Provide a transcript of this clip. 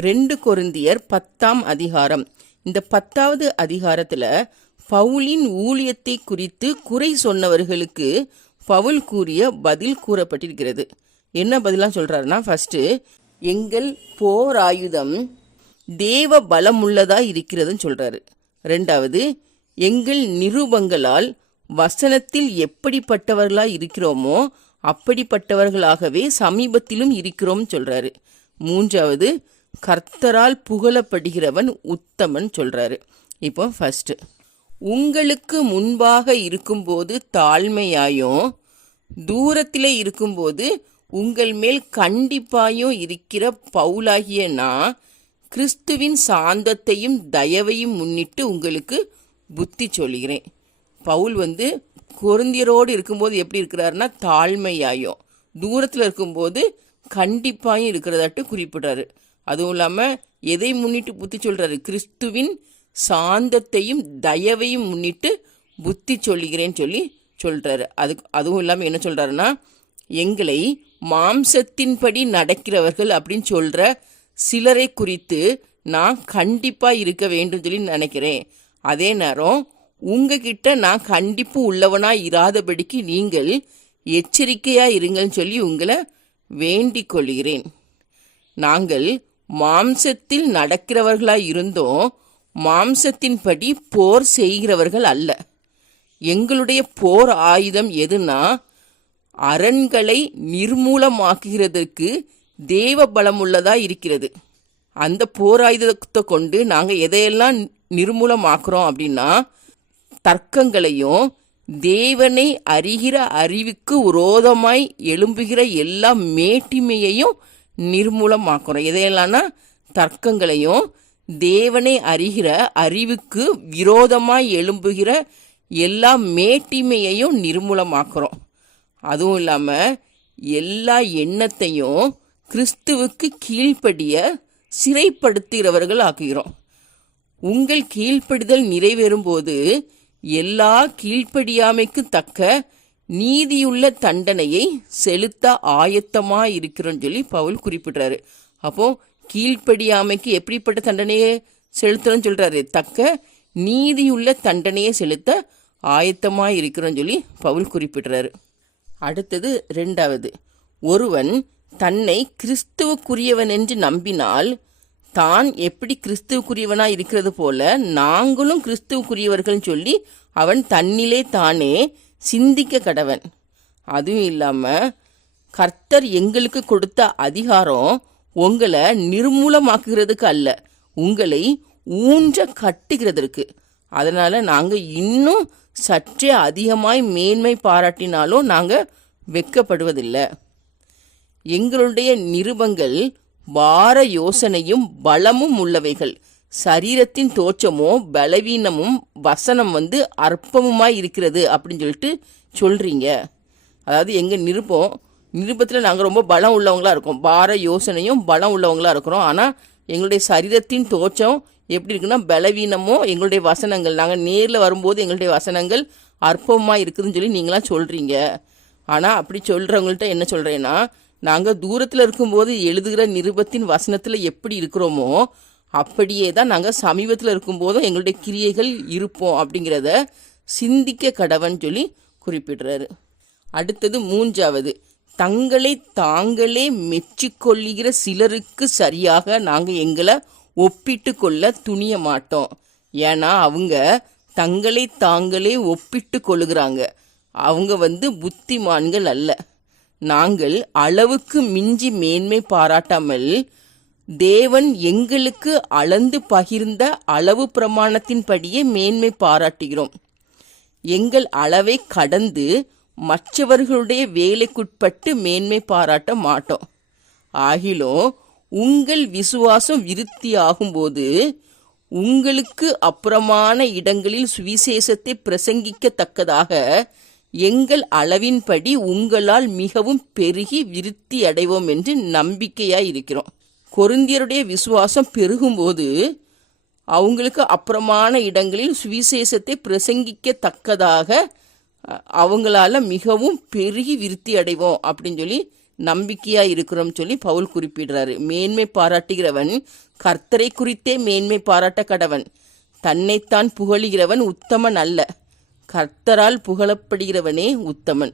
ரெண்டு கொருந்தியர் பத்தாம் அதிகாரம். இந்த பத்தாவது அதிகாரத்துல பவுலின் ஊழியத்தை குறித்து குறை சொன்னவர்களுக்கு பவுல் கூறிய பதில் கூறப்பட்டிருக்கிறது. என்ன பதிலாம் சொல்றாருன்னா ஃபர்ஸ்ட் எங்கள் போர் ஆயுதம் தேவ பலமுள்ளதா இருக்கிறதுன்னு சொல்றாரு. ரெண்டாவது எங்கள் நிருபங்களால் வசனத்தில் எப்படிப்பட்டவர்களா இருக்கிறோமோ அப்படிப்பட்டவர்களாகவே சமீபத்திலும் இருக்கிறோம் சொல்றாரு. மூன்றாவது கர்த்தரால் புகழப்படுகிறவன் உத்தமன் சொல்றாரு. இப்போ ஃபர்ஸ்ட் உங்களுக்கு முன்பாக இருக்கும்போது தாழ்மையாயும் தூரத்தில் இருக்கும்போது உங்கள் மேல் கண்டிப்பாயும் இருக்கிற பவுலாகிய நான் கிறிஸ்துவின் சாந்தத்தையும் தயவையும் முன்னிட்டு உங்களுக்கு புத்தி சொல்கிறேன். பவுல் வந்து கொருந்தியரோடு இருக்கும்போது எப்படி இருக்கிறாருன்னா தாழ்மையாயும் தூரத்தில் இருக்கும்போது கண்டிப்பாயும் இருக்கிறதாட்டு குறிப்பிடுறாரு. அதுவும் இல்லாமல் எதை முன்னிட்டு புத்தி சொல்கிறாரு கிறிஸ்துவின் சாந்தத்தையும் தயவையும் முன்னிட்டு புத்தி சொல்லுகிறேன்னு சொல்லி சொல்கிறாரு அதுக்கு அதுவும் இல்லாமல் என்ன சொல்கிறாருன்னா எங்களை மாம்சத்தின்படி நடக்கிறவர்கள் அப்படின்னு சொல்கிற சிலரை குறித்து நான் கண்டிப்பாக இருக்க வேண்டும் சொல்லி நினைக்கிறேன். அதே நேரம் உங்ககிட்ட நான் கண்டிப்பு உள்ளவனாக இராதபடிக்கு நீங்கள் எச்சரிக்கையாக இருங்கள்னு சொல்லி உங்களை வேண்டிக் கொள்கிறேன். நாங்கள் மாம்சத்தில் நடக்கிறவர்களாய் இருந்தோம் மாம்சத்தின்படி போர் செய்கிறவர்கள் அல்ல. எங்களுடைய போர் ஆயுதம் எதுனா அரண்களை நிர்மூலமாக்குகிறதற்கு தேவ பலம் உள்ளதா இருக்கிறது. அந்த போர் ஆயுதத்தை கொண்டு நாங்கள் எதையெல்லாம் நிர்மூலமாக்குறோம் அப்படின்னா தர்க்கங்களையும் தேவனை அறிகிற அறிவுக்கு விரோதமாய் எழும்புகிற எல்லா மேட்டிமையையும் நிர்மூலமாக்கணும். எதையெல்லாம்னா தர்க்கங்களையும் தேவனை அறிகிற அறிவுக்கு விரோதமாக எழும்புகிற எல்லா மேட்டிமையையும் நிர்மூலமாக்குறோம். அதுவும் இல்லாமல் எல்லா எண்ணத்தையும் கிறிஸ்துவுக்கு கீழ்ப்படிய சிறைப்படுத்துகிறவர்கள் ஆக்குகிறோம். உங்கள் கீழ்ப்படிதல் நிறைவேறும்போது எல்லா கீழ்ப்படியாமைக்கு தக்க நீதியுள்ள தண்டனையை செலுத்த ஆயத்தமா இருக்கிறோன்னு சொல்லி பவுல் குறிப்பிடுறாரு. அப்போ கீழ்ப்படியாமைக்கு எப்படிப்பட்ட தண்டனையை செலுத்துறோன்னு சொல்றாரு. தக்க நீதியுள்ள தண்டனையை செலுத்த ஆயத்தமா இருக்கிறோன்னு சொல்லி பவுல் குறிப்பிடுறாரு. அடுத்தது ரெண்டாவது. ஒருவன் தன்னை கிறிஸ்துவுக்குரியவன் என்று நம்பினால் தான் எப்படி கிறிஸ்துவுக்குரியவனாக இருக்கிறது போல நாங்களும் கிறிஸ்துவுக்குரியவர்கள்னு சொல்லி அவன் தன்னிலே தானே சிந்திக்க கடவன். அதுவும் இல்லாமல் கர்த்தர் எங்களுக்கு கொடுத்த அதிகாரம் உங்களை நிர்மூலமாக்குகிறதுக்கு அல்ல உங்களை ஊன்ற கட்டுகிறதற்கு. அதனால் நாங்கள் இன்னும் சற்றே அதிகமாய் மேன்மை பாராட்டினாலும் நாங்கள் வெக்கப்படுவதில்லை. எங்களுடைய நிருபங்கள் வார யோசனையும் பலமும் உள்ளவைகள். சரீரத்தின் தோற்றமோ பலவீனமும் வசனம் வந்து அற்பமுமாய் இருக்கிறது அப்படின்னு சொல்லிட்டு சொல்றீங்க. அதாவது எங்க நிருபம் நிருபத்தில் நாங்கள் ரொம்ப பலம் உள்ளவங்களா இருக்கோம். பார யோசனையும் பலம் உள்ளவங்களா இருக்கிறோம். ஆனால் எங்களுடைய சரீரத்தின் தோற்றம் எப்படி இருக்குன்னா பலவீனமோ எங்களுடைய வசனங்கள் நாங்கள் நேரில் வரும்போது எங்களுடைய வசனங்கள் அற்பமாக இருக்குதுன்னு சொல்லி நீங்களாம் சொல்கிறீங்க ஆனால் அப்படி சொல்கிறவங்கள்ட்ட என்ன சொல்கிறேன்னா நாங்கள் தூரத்தில் இருக்கும்போது எழுதுகிற நிருபத்தின் வசனத்தில் எப்படி இருக்கிறோமோ அப்படியே தான் நாங்கள் சமீபத்தில் இருக்கும்போதும் எங்களுடைய கிரியைகள் இருப்போம் அப்படிங்கிறத சிந்திக்க கடவன் சொல்லி குறிப்பிடுறாரு. அடுத்தது மூன்றாவது தங்களை தாங்களே மெச்சிக்கொள்ளுகிற சிலருக்கு சரியாக நாங்கள் எங்களை ஒப்பிட்டு கொள்ள துணிய மாட்டோம். ஏன்னா அவங்க தங்களை தாங்களே ஒப்பிட்டு கொள்ளுகிறாங்க. அவங்க வந்து புத்திமான்கள் அல்ல. நாங்கள் அளவுக்கு மிஞ்சி மேன்மை பாராட்டாமல் தேவன் எங்களுக்கு அளந்து பகிர்ந்த அளவு பிரமாணத்தின்படியே மேன்மை பாராட்டுகிறோம். எங்கள் அளவை கடந்து மற்றவர்களுடைய வேலைக்குட்பட்டு மேன்மை பாராட்ட மாட்டோம். ஆகிலும் உங்கள் விசுவாசம் விருத்தி ஆகும்போது உங்களுக்கு அப்புறமான இடங்களில் சுவிசேஷத்தை பிரசங்கிக்கத்தக்கதாக எங்கள் அளவின்படி உங்களால் மிகவும் பெருகி விருத்தி அடைவோம் என்று நம்பிக்கையாய் இருக்கிறோம் கொருந்தியருடைய விசுவாசம் பெருகும்போது அவங்களுக்கு அப்புறமான இடங்களில் சுவிசேஷத்தை பிரசங்கிக்கத்தக்கதாக அவங்களால மிகவும் பெருகி விருத்தி அடைவோம் அப்படின்னு சொல்லி நம்பிக்கையா இருக்கிறோம் சொல்லி பவுல் குறிப்பிடுறாரு. மேன்மை பாராட்டுகிறவன் கர்த்தரை குறித்தே மேன்மை பாராட்ட கடவன். தன்னைத்தான் புகழுகிறவன் உத்தமன் அல்ல. கர்த்தரால் புகழப்படுகிறவனே உத்தமன்.